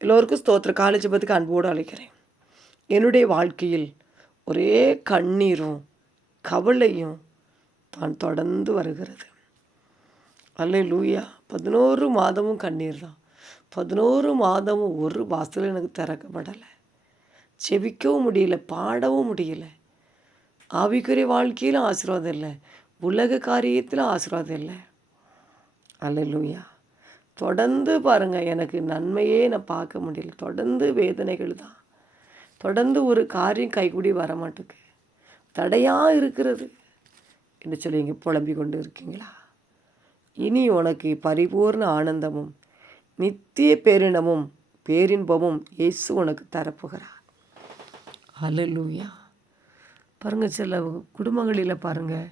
எல்லோருக்கும் ஸ்தோத்திர காலை ஜெபத்துக்கு அன்போடு அழைக்கிறேன். என்னுடைய வாழ்க்கையில் ஒரே கண்ணீரும் கவலையும் தான் தொடர்ந்து வருகிறது. அல்லேலூயா. 11 மாதமும் கண்ணீர் தான். 11 மாதமும் ஒரு வாசலும் எனக்கு திறக்கப்படலை. செபிக்கவும் முடியல, பாடவும் முடியல. ஆவிக்குரிய வாழ்க்கையிலும் ஆசீர்வாதம் இல்லை, உலக காரியத்திலும் ஆசீர்வாதம் இல்லை. அல்லேலூயா. தொடர்ந்து பாருங்கள், எனக்கு நன்மையே நான் பார்க்க முடியல. தொடர்ந்து வேதனைகள் தான். தொடர்ந்து ஒரு காரியம் கைகூடி வர மாட்டேங்குது, தடையாக இருக்கிறது என்று சொல்லி இங்கே புலம்பிக் கொண்டு இருக்கீங்களா? இனி உனக்கு பரிபூர்ண ஆனந்தமும் நித்திய பேரினமும் பேரின்பமும் இயேசு உனக்கு தரப்போகிறார். அல்லேலூயா. பாருங்கள், சில குடும்பங்களில் பாருங்கள்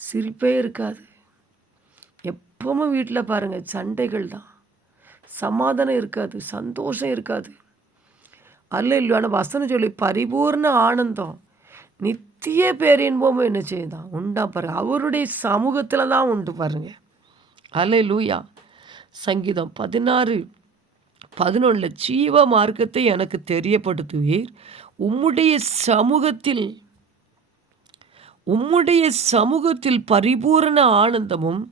சிரிப்பே இருக்காது. எப்பவும் வீட்டில் பாருங்கள் சண்டைகள் தான், சமாதானம் இருக்காது, சந்தோஷம் இருக்காது. அல்லேலூயா. ஆனால் வசனம் சொல்லி பரிபூர்ண ஆனந்தம் நித்திய பேரின்பமும் என்ன செய்யுதான் உண்டா பாருங்க, அவருடைய சமூகத்தில் தான் உண்டு பாருங்க. அல்லேலூயா. சங்கீதம் 16:11 ஜீவ மார்க்கத்தை எனக்கு தெரியப்படுத்துவீர், உம்முடைய சமூகத்தில் பரிபூரண ஆனந்தமும்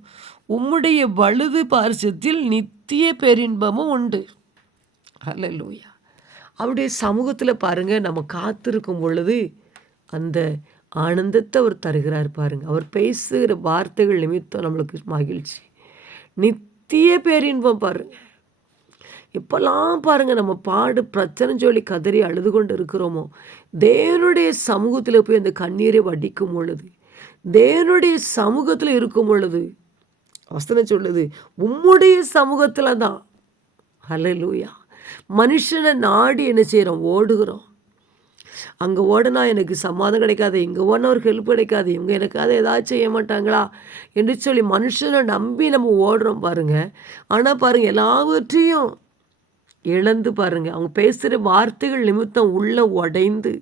உம்முடைய வலது பார்சத்தில் நித்திய பேரின்பமும் உண்டு. அல்லேலூயா. அவருடைய சமூகத்தில் பாருங்கள், நம்ம காத்திருக்கும் பொழுது அந்த ஆனந்தத்தை அவர் தருகிறார் பாருங்கள். அவர் பேசுகிற வார்த்தைகள் நிமித்தம் நம்மளுக்கு மகிழ்ச்சி, நித்திய பேரின்பம் பாருங்கள். எப்பெல்லாம் பாருங்கள் நம்ம பிரச்சனை சொல்லி கதறி அழுது கொண்டு இருக்கிறோமோ, தேவனுடைய சமூகத்தில் போய் அந்த கண்ணீரை வடிக்கும் பொழுது, தேவனுடைய சமூகத்தில் இருக்கும் பொழுது வசனம் சொல்லுது உம்முடைய சமூகத்தில் தான். அல்லேலூயா. மனுஷனை நாடி என்ன செய்கிறோம், ஓடுகிறோம். அங்கே ஓடினா எனக்கு சமாதானம் கிடைக்காது, இங்கே ஓடினா ஒரு ஹெல்ப் கிடைக்காது, இவங்க எனக்காக ஏதாச்சும் செய்ய மாட்டாங்களா என்று சொல்லி மனுஷனை நம்பி நம்ம ஓடுறோம் பாருங்கள். ஆனால் பாருங்கள், எல்லாவற்றையும் இழந்து பாருங்கள், அவங்க பேசுகிற வார்த்தைகள் நிமித்தம் உள்ள உடைந்து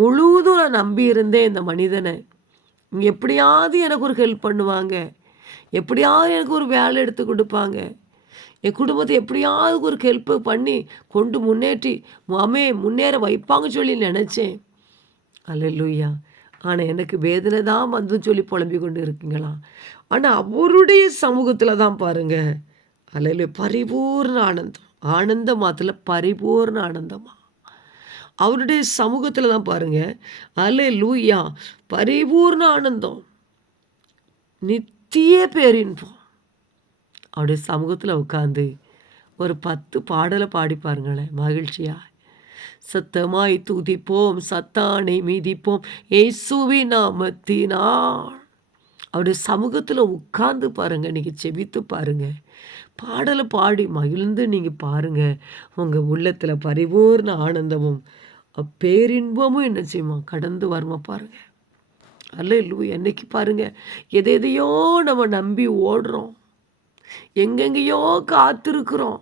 முழுவதும் நான் நம்பி இருந்தேன் இந்த மனிதனை, இங்கே எப்படியாவது எனக்கு ஒரு ஹெல்ப் பண்ணுவாங்க, எப்படியாவது எனக்கு ஒரு வேலை எடுத்து கொடுப்பாங்க, என் குடும்பத்தை எப்படியாவது ஒரு ஹெல்ப்பு பண்ணி கொண்டு முன்னேற வைப்பாங்க சொல்லி நினச்சேன். அல்லேலூயா. ஆனால் எனக்கு வேதனை தான் வந்து சொல்லி புலம்பி கொண்டு இருக்கீங்களா? ஆனால் அவருடைய சமூகத்தில் தான் பாருங்கள். அல்லேலூயா. பரிபூர்ண ஆனந்தம் மாத்திர பரிபூர்ண ஆனந்தமா அவருடைய சமூகத்தில் தான் பாருங்கள். அல்லேலூயா. பரிபூர்ண ஆனந்தம் நித்திய பேரின்பம். அவருடைய சமூகத்தில் உட்காந்து ஒரு 10 பாடலை பாடி பாருங்களேன், மகிழ்ச்சியா. சத்தமாய் துதிப்போம், சத்தானை மீதிப்போம், இயேசுவின் நாமத்தினால். அவருடைய சமூகத்தில் உட்கார்ந்து பாருங்கள், நீங்கள் செபித்து பாருங்கள், பாடலை பாடி மகிழ்ந்து நீங்கள் பாருங்கள். உங்கள் உள்ளத்தில் பரிபூர்ண ஆனந்தமும் பேரின்பமும் என்ன செய்யுமா கடந்து வருமா பாருங்கள். அல்லேலூயா. என்னைக்கு பாருங்கள், எதையோ நம்ம நம்பி ஓடுறோம், எங்கெங்கேயோ காத்திருக்கிறோம்.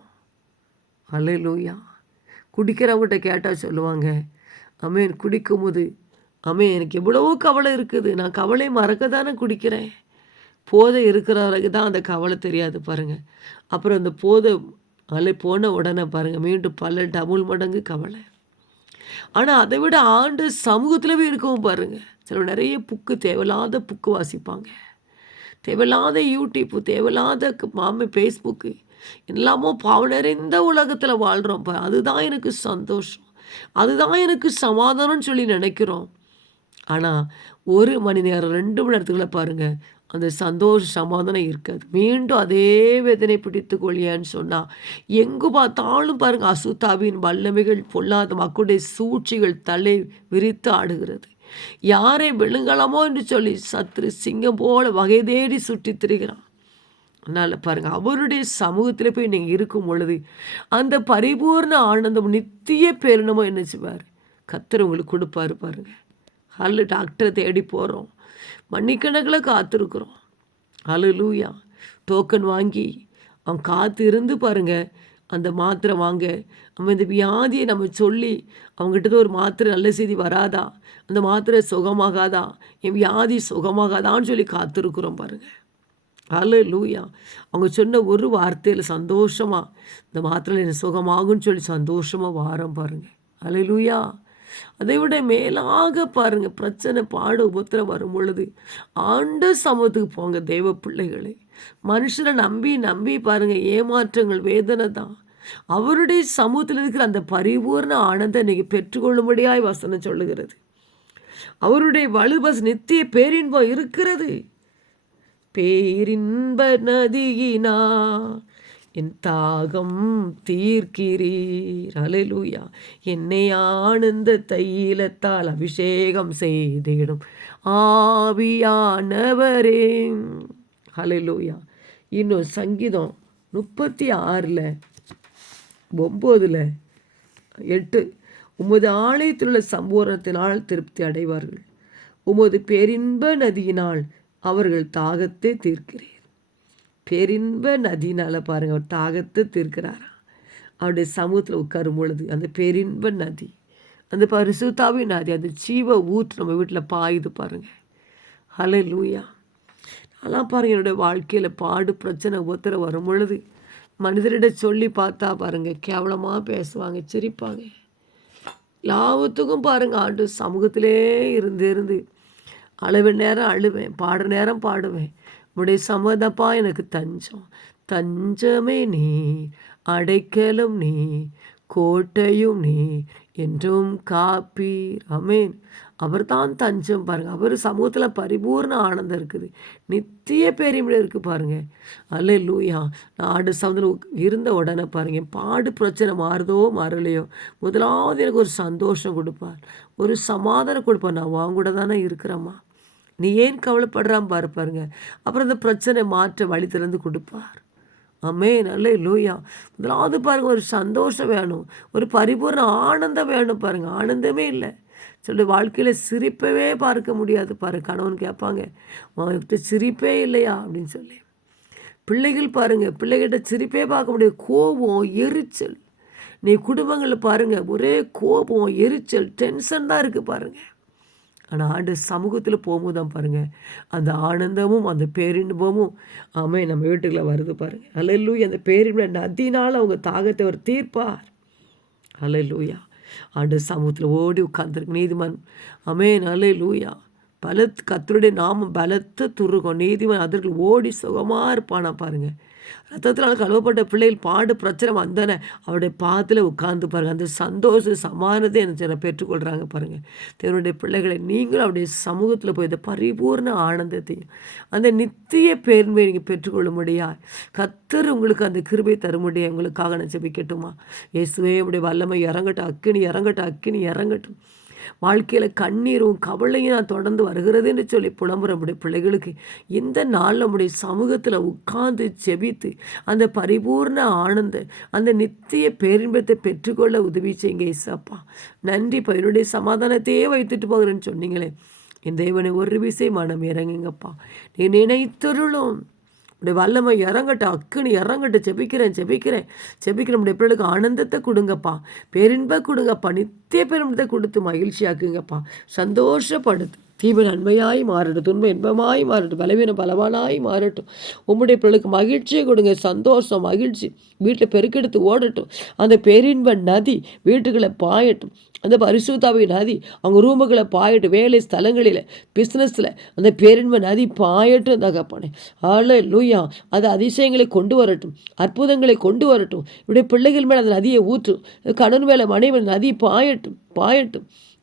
அல்லேலூயா. குடிக்கிறவங்ககிட்ட கேட்டால் சொல்லுவாங்க, அமேன் குடிக்கும்போது எனக்கு எவ்வளவோ கவலை இருக்குது, நான் கவலை மறக்க தானே குடிக்கிறேன். போதை இருக்கிறவங்களுக்கு தான் அந்த கவலை தெரியாது பாருங்கள். அப்புறம் அந்த போதை போன உடனே பாருங்கள் மீண்டும் பல டபுள் மடங்கு கவலை. ஆனால் அதை விட ஆண்டு சமூகத்திலவே இருக்கவும் பாருங்கள். சில நிறைய தேவையில்லாத புக்கு வாசிப்பாங்க, தேவையில்லாத யூடியூப்பு, தேவையில்லாத ஃபேஸ்புக்கு, எல்லாமோ பாவம் நிறைந்த உலகத்தில் வாழ்கிறோம். அதுதான் எனக்கு சந்தோஷம், அதுதான் எனக்கு சமாதானம்னு சொல்லி நினைக்கிறோம். ஆனால் 1 மணி நேரம் 2 மணி நேரத்துக்குள்ளே பாருங்கள் அந்த சமாதானம் இருக்காது. மீண்டும் அதே வேதனை பிடித்து கொள்ளியான்னு சொன்னால் எங்கு பார்த்தாலும் பாருங்கள் அசுத்தாவின் வல்லமைகள், பொல்லாத மக்களுடைய சூழ்ச்சிகள் தலை விரித்து ஆடுகிறது. யாரை விழுங்கலாமோ என்று சொல்லி சத்துரு சிங்கம் போல வகை தேடி சுற்றி திரிகிறான். அதனால் பாருங்கள், அவருடைய சமூகத்தில் போய் நீங்கள் இருக்கும் பொழுது அந்த பரிபூர்ண ஆனந்தம் நித்திய பேரினமோ என்ன செய்வார், கர்த்தர் உங்களுக்கு கொடுப்பாரு பாருங்கள். டாக்டரை தேடி போகிறோம், மணிக்கணக்கில் காத்திருக்கிறோம். அல்லேலூயா. டோக்கன் வாங்கி அவன் காத்து இருந்து பாருங்கள், அந்த மாத்திரை வாங்க, நம்ம இந்த வியாதியை நம்ம சொல்லி அவங்ககிட்ட ஒரு மாத்திரை நல்ல செய்தி வராதா, அந்த மாத்திரை சுகமாகாதா, என் வியாதி சுகமாகாதான்னு சொல்லி காத்திருக்கிறோம் பாருங்கள். ஹல்லேலூயா. அவங்க சொன்ன ஒரு வார்த்தையில் சந்தோஷமா இந்த மாத்திரையில் எனக்கு சுகமாகும்னு சொல்லி சந்தோஷமா வாரம் பாருங்க. ஹல்லேலூயா. அதை விட மேலாக பாருங்க, பிரச்சனை பாடு உபத்திரம் வரும் பொழுது ஆண்டு சமத்துக்கு போங்க தெய்வ பிள்ளைகளை. மனுஷனை நம்பி நம்பி பாருங்க, ஏமாற்றங்கள் வேதனை தான். அவருடைய சமூகத்தில் இருக்கிற அந்த பரிபூர்ண ஆனந்தம் இன்னைக்கு பெற்றுக்கொள்ளும்படியாய் வசனம் சொல்லுகிறது. அவருடைய வலுபஸ் நித்திய பேரின்பம் இருக்கிறது. பேரின்ப நதியினா என் தாகம் தீர்க்கிறீர். ஹல்லேலூயா. என்னை ஆனந்த தைலத்தால் அபிஷேகம் செய்திடும் ஆவியானவரே. ஹல்லேலூயா. இன்னும் சங்கீதம் 36:9-8 உமது ஆலயத்தில் உள்ள சம்பூரணத்தினால் திருப்தி அடைவார்கள். உமது பேரின்ப நதியினால் அவர்கள் தாகத்தை தீர்க்கிறீர். பேரின்ப நதினால பாருங்க, அவர் தாகத்தை தீர்க்கிறாரா. அவருடைய சமூகத்தில் உட்காரும் பொழுது அந்த பேரின்ப நதி, அந்த பரிசுத்தாவின் நதி, அந்த ஜீவ ஊற்று நம்ம வீட்டில் பாயுது பாருங்க. ஹல்லேலூயா. அதெல்லாம் பாருங்கள், என்னுடைய வாழ்க்கையில் பாடு பிரச்சனை உத்தரவு வரும் பொழுது மனிதரிட சொல்லி பார்த்தா பாருங்கள், கேவலமாக பேசுவாங்க, சிரிப்பாங்க. லாபத்துக்கும் பாருங்கள், ஆண்டு சமூகத்திலே இருந்து அழுவ நேரம் அழுவேன், பாடுற நேரம் பாடுவேன். உடைய சம்மதப்பா எனக்கு தஞ்சம், தஞ்சமே நீ, அடைக்கலும் நீ, கோட்டையும் நீ, என்றும் காப்பீர். அமேன். அவர் தான் தஞ்சம் பாருங்க. அவர் சமூகத்தில் பரிபூர்ண ஆனந்தம் இருக்குது, நித்திய பேரிமிடம் இருக்குது பாருங்க. அல்லேலூயா. நான் ஆண்டு சமூகத்தில் இருந்த உடனே பாருங்க, பாடு பிரச்சனை மாறுதோ மாறலையோ, முதலாவது எனக்கு ஒரு சந்தோஷம் கொடுப்பார், ஒரு சமாதானம் கொடுப்பார். நான் வாங்க கூட தானே இருக்கிறேம்மா, நீ ஏன் கவலைப்படுறான் பாருங்க. அப்புறம் இந்த பிரச்சனை மாற்ற வழி திறந்து கொடுப்பார். ஆமென். அல்லேலூயா. முதலாவது பாருங்க, ஒரு சந்தோஷம் வேணும், ஒரு பரிபூர்ண ஆனந்தம் வேணும் பாருங்க. ஆனந்தமே இல்லை சொல்லி வாழ்க்கையில் சிரிப்பவே பார்க்க முடியாது பாருங்க. கணவன் கேட்பாங்க, உங்ககிட்ட சிரிப்பே இல்லையா அப்படின்னு சொல்லி. பிள்ளைகள் பாருங்க, பிள்ளைகிட்ட சிரிப்பே பார்க்க முடியாது. கோபம், எரிச்சல். நீ குடும்பங்களில் பாருங்க, ஒரே கோபம், எரிச்சல், டென்ஷன் தான் இருக்குது பாருங்க. ஆனால் ஆண்டு சமூகத்தில் போகும்போது தான் பாருங்கள், அந்த ஆனந்தமும் அந்த பேரின்பமும் நம்ம வீட்டுக்குள்ளே வருது பாருங்கள். ஹல்லேலூயா. அந்த பேரின்ப நதினால் அவங்க தாகத்தை அவர் தீர்ப்பார். ஹல்லேலூயா. ஆண்டு சமூகத்தில் ஓடி உட்கார்ந்துருக்கு நீதிமான். ஆமென். ஹல்லேலூயா. கர்த்தருடைய நாமம் பலத்த துருகம். நீதிமான் அதற்கு ஓடி சுகமாக இருப்பானா பாருங்கள். ரத்தத்தினால் கழுவப்பட்ட பிள்ளைகள் பாடு பிரச்சனை வந்தன, அவருடைய பாதத்தில் உட்கார்ந்து பாருங்கள், அந்த சந்தோஷ சமானத்தை என்ன பெற்றுக்கொள்கிறாங்க பாருங்கள். தேவனுடைய பிள்ளைகளை நீங்களும் அவருடைய சமூகத்தில் போய் இந்த பரிபூர்ண ஆனந்தத்தையும் அந்த நித்திய பேர்மையை நீங்கள் பெற்றுக்கொள்ளும்படியா கர்த்தர் உங்களுக்கு அந்த கிருபை தரும்படியா உங்களுக்காக நான் ஜெபிக்கட்டுமா? இயேசுவே, உடைய வல்லமை இறங்கட்டும், அக்கினி இறங்கட்டும், அக்கினி இறங்கட்டும். வாழ்க்கையில் கண்ணீரும் கவலையும் நான் தொடர்ந்து வருகிறதுன்னு சொல்லி புலம்புற நம்முடைய பிள்ளைகளுக்கு இந்த நாள் நம்முடைய சமூகத்தில் உட்கார்ந்து செபித்து அந்த பரிபூர்ண ஆனந்த அந்த நித்திய பேரின்பத்தை பெற்றுக்கொள்ள உதவி செய்யுங்க இயேசப்பா. நன்றி. என்னுடைய சமாதானத்தையே வைத்துட்டு போகிறேன்னு சொன்னீங்களே, என் தேவனை ஒரு விசை மனம் இறங்குங்கப்பா. நீ நினைத்தருளும் உடைய வல்லமை இறங்கட்டும், அக்குன்னு இறங்கட்டும். செபிக்கிறேன். நம்முடைய பிள்ளைகளுக்கு ஆனந்தத்தை கொடுங்கப்பா, பேரின்ப கொடுங்கப்பா, நித்திய பேரின்பத்தை கொடுத்து மகிழ்ச்சியாக்குங்கப்பா, சந்தோஷப்படுத்து. தீமை நன்மையாய் மாறட்டும், துன்பம் இன்பமாய் மாறட்டும், பலவீனம் பலவானாய் மாறட்டும். உம்முடைய பிள்ளைகளுக்கு மகிழ்ச்சியை கொடுங்க, சந்தோஷம், மகிழ்ச்சி வீட்டில் பெருக்கெடுத்து ஓடட்டும். அந்த பேரின்ப நதி வீட்டுகளை பாயட்டும், அந்த பரிசுத்தாவின் நதி அவங்க ரூமுகளை பாயட்டும், வேலை ஸ்தலங்களில், பிஸ்னஸில் அந்த பேரின்ப நதி பாயட்டும் தகப்பனே. ஹல்லேலூயா. அது அதிசயங்களை கொண்டு வரட்டும், அற்புதங்களை கொண்டு வரட்டும். இப்படியே பிள்ளைகள் மேலே அந்த நதியை ஊற்றும், கணவன் மேலே மனைவி நதி பாயட்டும்.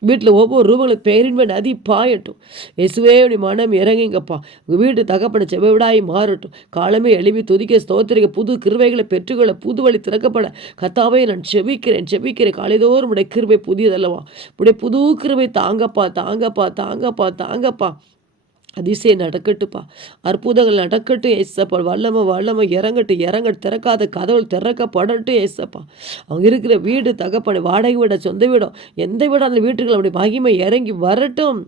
வீட்டில் ஒவ்வொரு ரூபங்களும் பேரின்ப நதி பாயட்டும். இயேசுவே, மனம் இறங்குங்கப்பா. உங்கள் வீட்டு தகப்பட செவிடாய் மாறட்டும். காலமே எழுப்பி துதிக்க ஸ்தோத்திரிக்க புது கிருபைகளை பெற்றுக்கொள்ள புது வழி திறக்கப்பட கர்த்தாவே நான் செபிக்கிறேன். காலைதோறும் உடைய கிருபை புதியதல்லவா, உடைய புது கிருபை தாங்கப்பா. அதிசயம் நடக்கட்டுப்பா, அற்புதங்கள் நடக்கட்டும் ஏசப்பா. வல்லமை இறங்கட்டும். திறக்காத கதவுகள் திறக்கப்படட்டும் ஏசப்பா. அவங்க இருக்கிற வீடு தகப்பனை வாடகை விட சொந்த வீடம் எந்த வீடம் அந்த வீட்டுகள் அப்படி மகிமை இறங்கி வரட்டும்.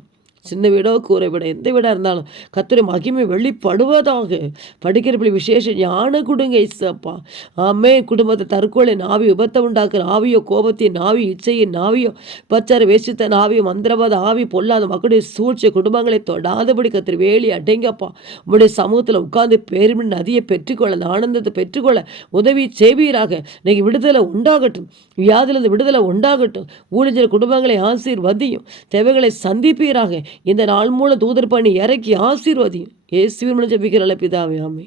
சின்ன வீடோ கூரை வீடோ எந்த வீடாக இருந்தாலும் கர்த்தருடைய மகிமை வெளிப்படுவதாக. படிக்கிற பிள்ளை விசேஷ ஞானம் கொடுங்க இசப்பா. ஆமே. குடும்பத்தை தற்கொலை ஆவி, விபத்தை உண்டாக்குற ஆவியோ, கோபத்தின் ஆவி, இச்சையின் ஆவியோ, பச்சார வேசித்தன் ஆவியோ, மந்திரவாத ஆவி, பொல்லாத மக்களுடைய சூழ்ச்சி குடும்பங்களை தொடாதபடி கர்த்தர் வேலி அடைங்கப்பா. உங்களுடைய சமூகத்தில் உட்கார்ந்து பேரின் நதியை பெற்றுக்கொள்ள, அந்த ஆனந்தத்தை பெற்றுக்கொள்ள உதவி செய்வீராக. இன்னைக்கு விடுதலை உண்டாகட்டும், வியாதிலிருந்து விடுதலை உண்டாகட்டும். ஊழியர் குடும்பங்களை ஆசீர்வதியும், தேவைகளை சந்திப்பீராக. இந்த நாள் மூலம் தூதர் பண்ணி இறக்கி ஆசீர்வதியும். இயேசுவின் மூலம் ஜெபிக்கிறேன் பிதாவே, ஆமென்.